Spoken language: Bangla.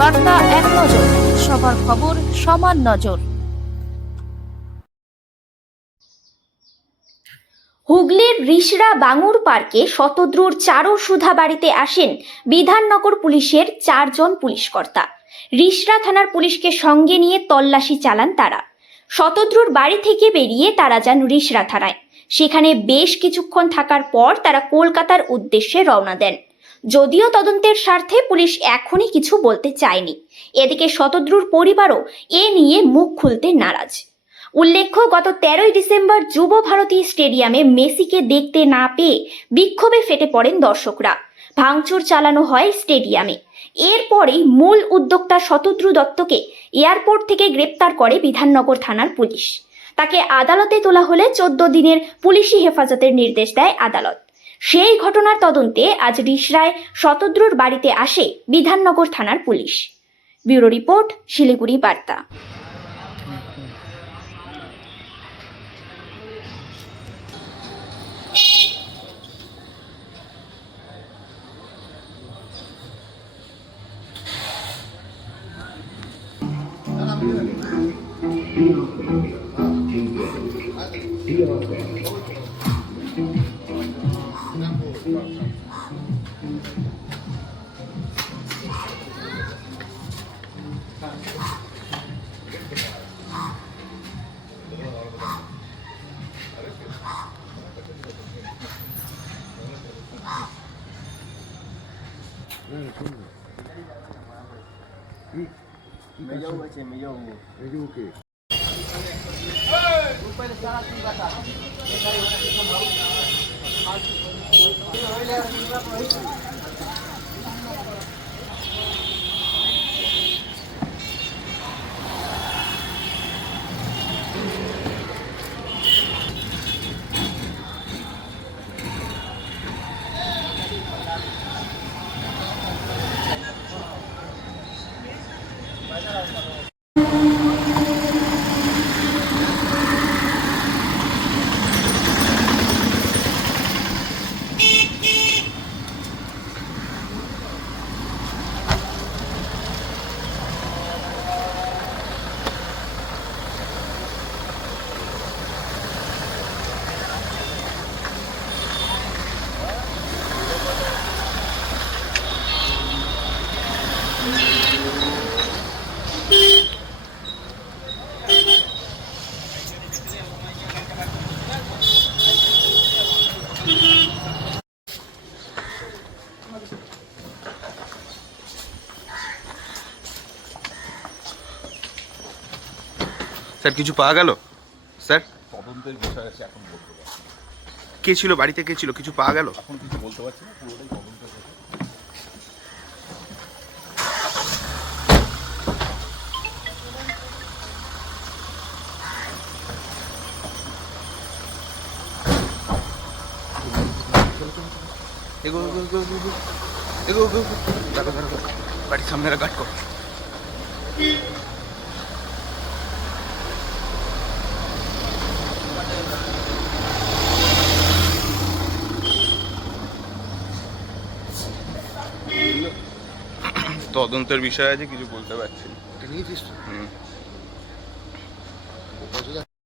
বার্তা এক নজর, সবার খবর সমান নজর। হুগলির রিষড়া বাঙুর পার্কে শতদ্রুর চারু সুধা বাড়িতে আসেন বিধাননগর পুলিশের 4 জন পুলিশকর্তা। রিষড়া থানার পুলিশকে সঙ্গে নিয়ে তল্লাশি চালান তারা। শতদ্রুর বাড়ি থেকে বেরিয়ে তারা যান রিষড়া থানায়। সেখানে বেশ কিছুক্ষণ থাকার পর তারা কলকাতার উদ্দেশ্যে রওনা দেন। যদিও তদন্তের স্বার্থে পুলিশ এখনই কিছু বলতে চায়নি। এদিকে শতদ্রুর পরিবারও এ নিয়ে মুখ খুলতে নারাজ। উল্লেখ্য, গত 13ই ডিসেম্বর যুব ভারতী স্টেডিয়ামে মেসিকে দেখতে না পেয়ে বিক্ষোভে ফেটে পড়েন দর্শকরা। ভাঙচুর চালানো হয় স্টেডিয়ামে। এরপরেই মূল উদ্যোক্তা শতদ্রু দত্তকে এয়ারপোর্ট থেকে গ্রেপ্তার করে বিধাননগর থানার পুলিশ। তাকে আদালতে তোলা হলে 14 দিনের পুলিশি হেফাজতের নির্দেশ দেয় আদালত। সেই ঘটনার তদন্তে আজ রিষড়ায় শতদ্রুর বাড়িতে আসে বিধাননগর থানার পুলিশ। ব্যুরো রিপোর্ট, শিলিগুড়ি বার্তা। স্যার কিছু পাওয়া গেল? স্যার তদন্তের বিষয় আছে, এখন বলতে পারছি না। কে ছিল বাড়িতে, কে ছিল, কিছু পাওয়া গেল? এখন কিছু বলতে পারছি না, পুরোটাই তদন্তের বিষয়। এগো এগো এগো এগো এগো এগো এগো। দাঁড়ো দাঁড়ো দাঁড়ো, বাড়ির সামনে গার্ড কর। তদন্তের বিষয় আছে, কিছু বলতে পারছি না। নিয়েছিস?